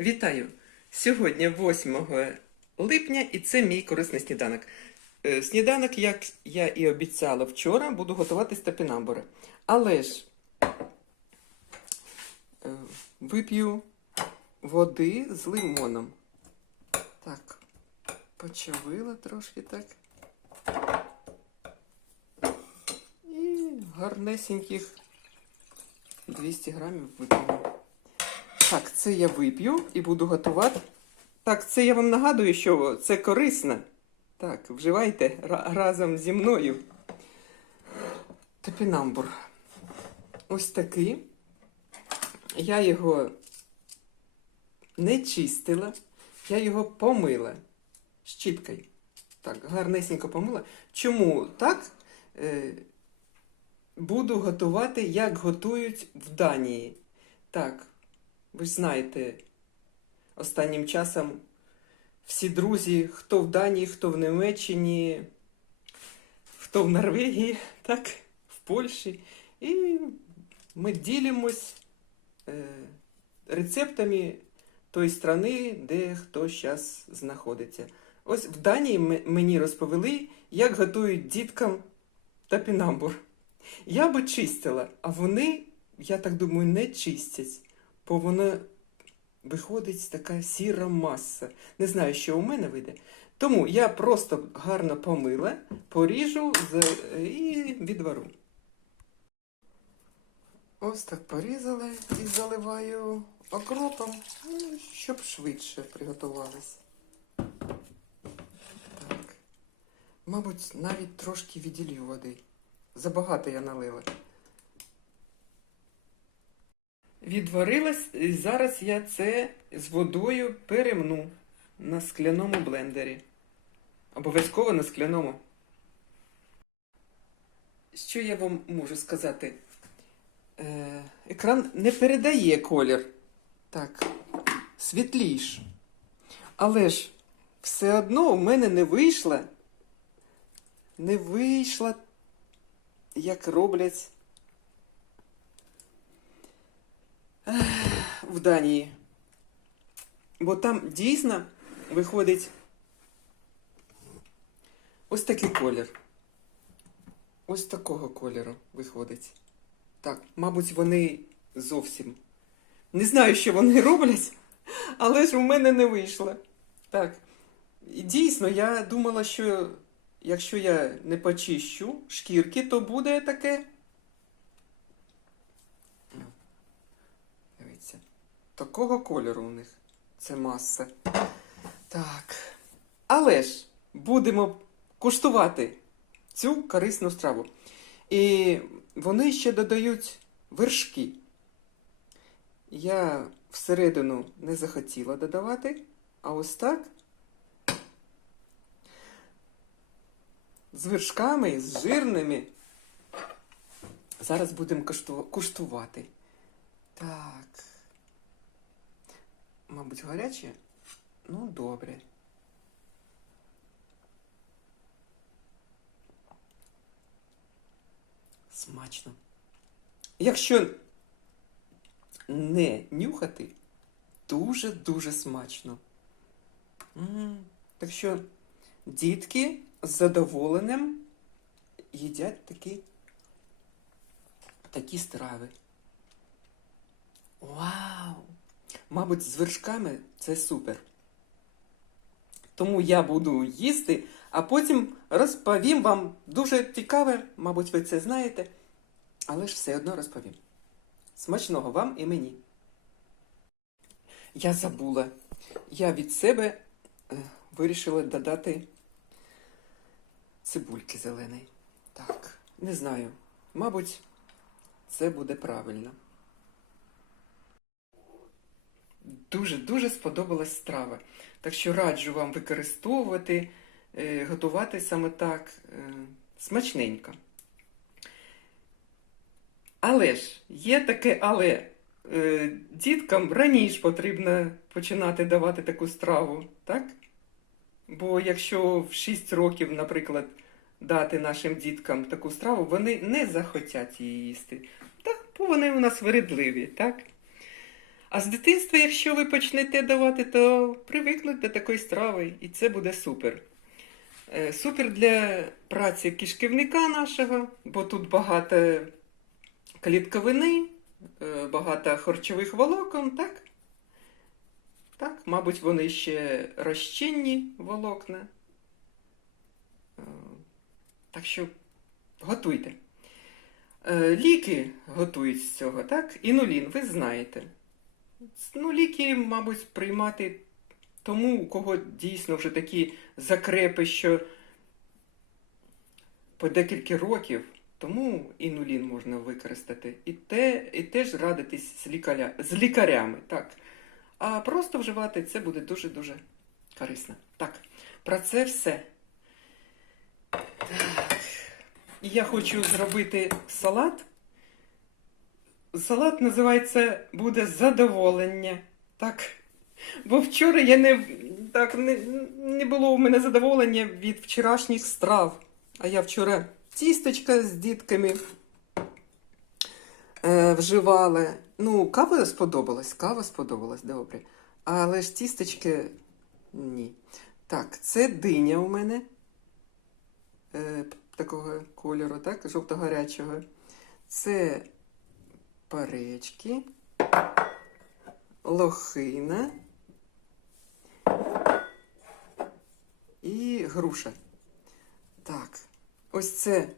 Вітаю! Сьогодні 8 липня і це мій корисний сніданок. Е, Сніданок, як я і обіцяла вчора, буду готувати з топінамбури. Але ж е, вип'ю води з лимоном. Так, почавила трошки так. І гарнесеньких 200 грамів вип'ю. Так, це я вип'ю і буду готувати. Так, це я вам нагадую, що це корисно. Так, вживайте ра- разом зі мною. Топінамбур. Ось такий. Я його не чистила, я його помила щіткою. Так, гарнесенько помила. Чому так? Е, буду готувати, як готують в Данії. Так, ви ж знаєте, останнім часом всі друзі, хто в Данії, хто в Німеччині, хто в Норвегії, так, в Польщі. І ми ділимось е, рецептами тої страни, де хто зараз знаходиться. Ось в Данії мені розповіли, як готують діткам топінамбур. Я би чистила, а вони, я так думаю, не чистять, бо воно виходить така сіра маса. Не знаю, що у мене вийде. Тому я просто гарно помила, поріжу і відвару. Ось так порізали і заливаю окропом, ну, щоб швидше приготувалось. Так. Мабуть, навіть трошки віділью води. Забагато я налила. Відварилась, і зараз я це з водою перемну на скляному блендері. Обов'язково на скляному. Що я вам можу сказати? Е, екран не передає колір. Так, світліш. Але ж все одно у мене не вийшла. Не вийшла, як роблять в Данії. Бо там дійсно виходить ось такий колір. Ось такого кольору виходить. Так, мабуть, вони зовсім. Не знаю, що вони роблять, але ж у мене не вийшло. Так. І дійсно, я думала, що якщо я не почищу шкірки, то буде таке. Ну, Дивіться. Такого кольору у них. Це маса. Так. Але ж будемо куштувати цю корисну страву. І вони ще додають вершки. Я всередину не захотіла додавати, а ось так. З вершками, з жирними. Зараз будемо куштувати. Так. Мабуть, гаряче? Ну, добре. Смачно. Якщо не нюхати, дуже-дуже смачно. М, Так що дітки з задоволенням їдять такі, такі страви. Вау! Мабуть, з вершками це супер. Тому я буду їсти, а потім розповім вам дуже цікаве, мабуть, ви це знаєте, але ж все одно розповім. Смачного вам і мені. Я забула. Я від себе е, вирішила додати цибульки зеленої. Так, не знаю. Мабуть, це буде правильно. Дуже-дуже сподобалась страва. Так що раджу вам використовувати, е, готувати саме так е, смачненько. Але ж є таке, але е, діткам раніше потрібно починати давати таку страву, так? Бо якщо в 6 років, наприклад, дати нашим діткам таку страву, вони не захотять її їсти. Так, бо вони у нас вередливі, так? А з дитинства, якщо ви почнете давати, то привикнуть до такої страви, і це буде супер. Е, Супер для праці кишківника нашого, бо тут багато клітковини, е, багато харчових волокон, так? Так, мабуть, вони ще розчинні волокна. Е, Так що готуйте. Ліки готують з цього, так? Інулін, ви знаєте. Ну, ліки, мабуть, приймати тому, у кого дійсно вже такі закрепи, що по декілька років, тому інулін можна використати. І, те, і теж радитись з, лікаря, з лікарями. Так. А просто вживати це буде дуже-дуже корисно. Так, про це все. Так. Я хочу зробити салат. Салат називається буде задоволення. Так. Бо вчора я не, так, не, не було у мене задоволення від вчорашніх страв. А я вчора тістечка з дітками е, вживала. Ну, кава сподобалась, кава сподобалась, добре. Але ж тістечки ні. Так, це диня у мене е, такого кольору, так, жовто-гарячого. Це паречки, лохина і груша. Так, ось це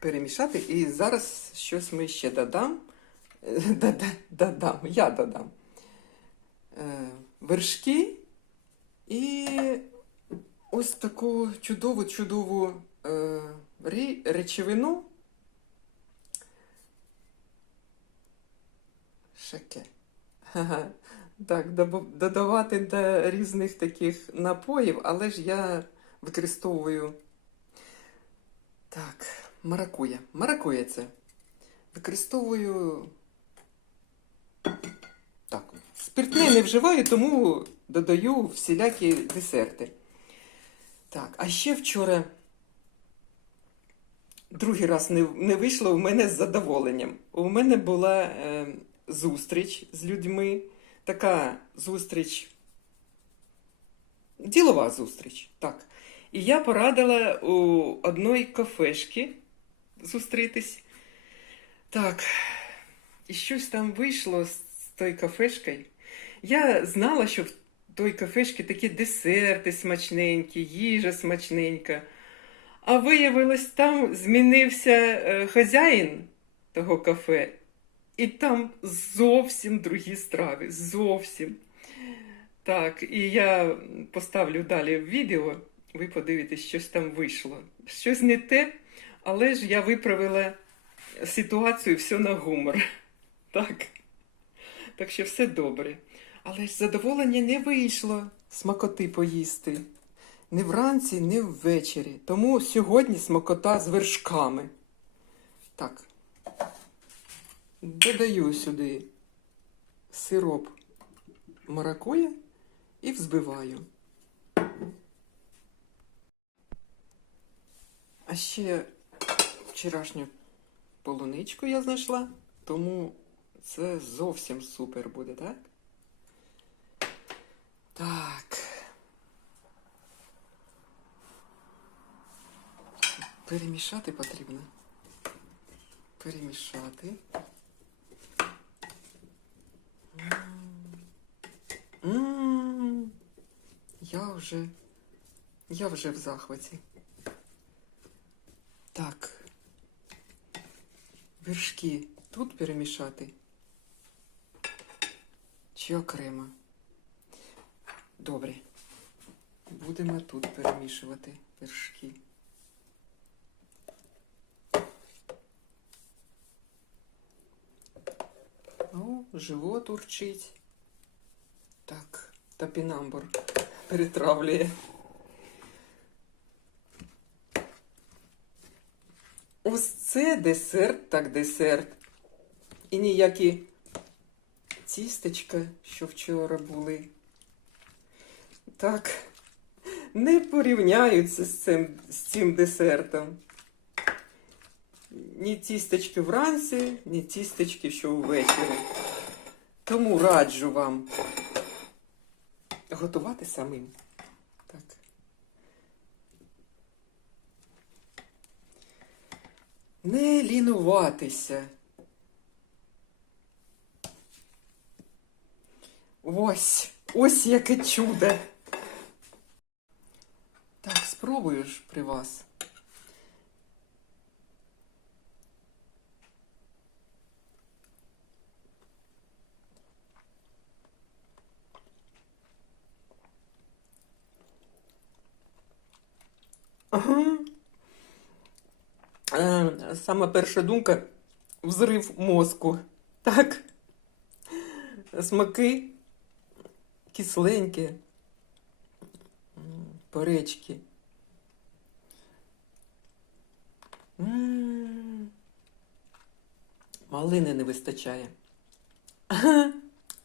перемішати. І зараз щось ми ще додам. Е, Додам, я додам. Е, Вершки і ось таку чудову, чудову е, речовину. Шаке. Так, додавати до різних таких напоїв, але ж я використовую. Так, маракуя. Маракуя це. Використовую. Так, спиртне не вживаю, тому додаю всілякі десерти. Так, а ще вчора другий раз не, не вийшло у мене з задоволенням. У мене була е, зустріч з людьми. Така зустріч. Ділова зустріч, так. І я порадила у одної кафешки зустрітись. Так, і щось там вийшло з тої кафешкою. Я знала, що в той кафешці такі десерти смачненькі, їжа смачненька. А виявилось, там змінився е, хазяїн того кафе, і там зовсім другі страви. Зовсім. Так, і я поставлю далі відео, ви подивитесь, щось там вийшло. Щось не те, але ж я виправила ситуацію все на гумор. Так. Так що все добре. Але ж задоволення не вийшло смакоти поїсти. Не вранці, не ввечері. Тому сьогодні смакота з вершками. Так. Додаю сюди сироп маракуя і взбиваю. А ще вчорашню полуничку я знайшла, тому це зовсім супер буде, так? Так. Перемішати потрібно. Перемішати. М. Я вже. Я вже в захваті. Так. Вершки тут перемішати. Чи окремо? Добре. Будемо тут перемішувати вершки. О, живот урчить. Так, топінамбур перетравлює. Ось це десерт, так десерт. І ніякі тістечка, що вчора були. Так, не порівняються з цим, з цим десертом. ні тістечки вранці, ні тістечки, що ввечері. Тому раджу вам готувати самим. Так. Не лінуватися. Ось, ось яке чудо. Так, спробуєш при вас. Ага. Е, Саме перша думка взрив мозку. Так. Смаки кисленькі, поречки. Малини не вистачає.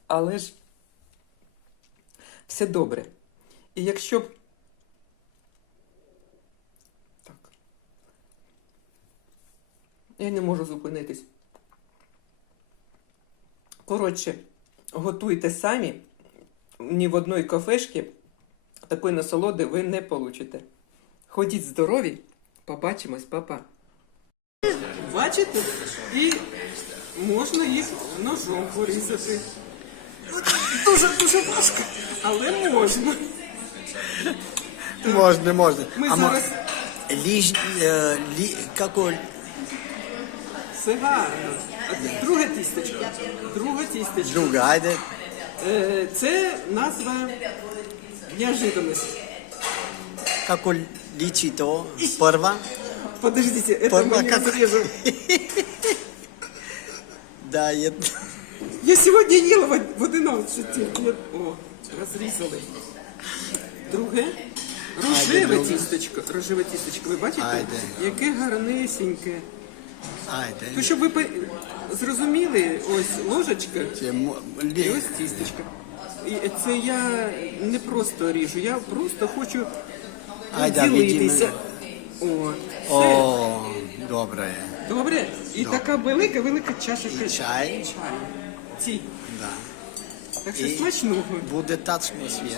Але ж все добре. І якщо б. Я не можу зупинитись. Коротше, готуйте самі. Ні в одної кафешки такої насолоди ви не получите. Ходіть здорові, побачимось, папа. Бачите? І можна їх ножом порізати. Дуже дуже важко, але можна. Можно, можно. Ми зараз лиж, э, ли, какой? все гарно. А друге тістечко. Друге тістечко. Друга, айде. Е, Це назва неожиданность. Какой личи то? Първа? Подождите, это Папа, мы не как- разрежем. Да, я... Я сегодня ела в- в одинадцяті. Я- О, розрізали. Друге. Рожеве друге. тістечко. Рожеве тістечко. Ви бачите? Айде. Яке гарнесеньке. То, щоб ви зрозуміли, ось ложечка і ось тістечко. І це я не просто ріжу, я просто хочу ділитися. О. О, добре. Добре? І така велика, велика чаша І чай? чаю. Ці. Да. Так що І- смачного. Буде тачно світ.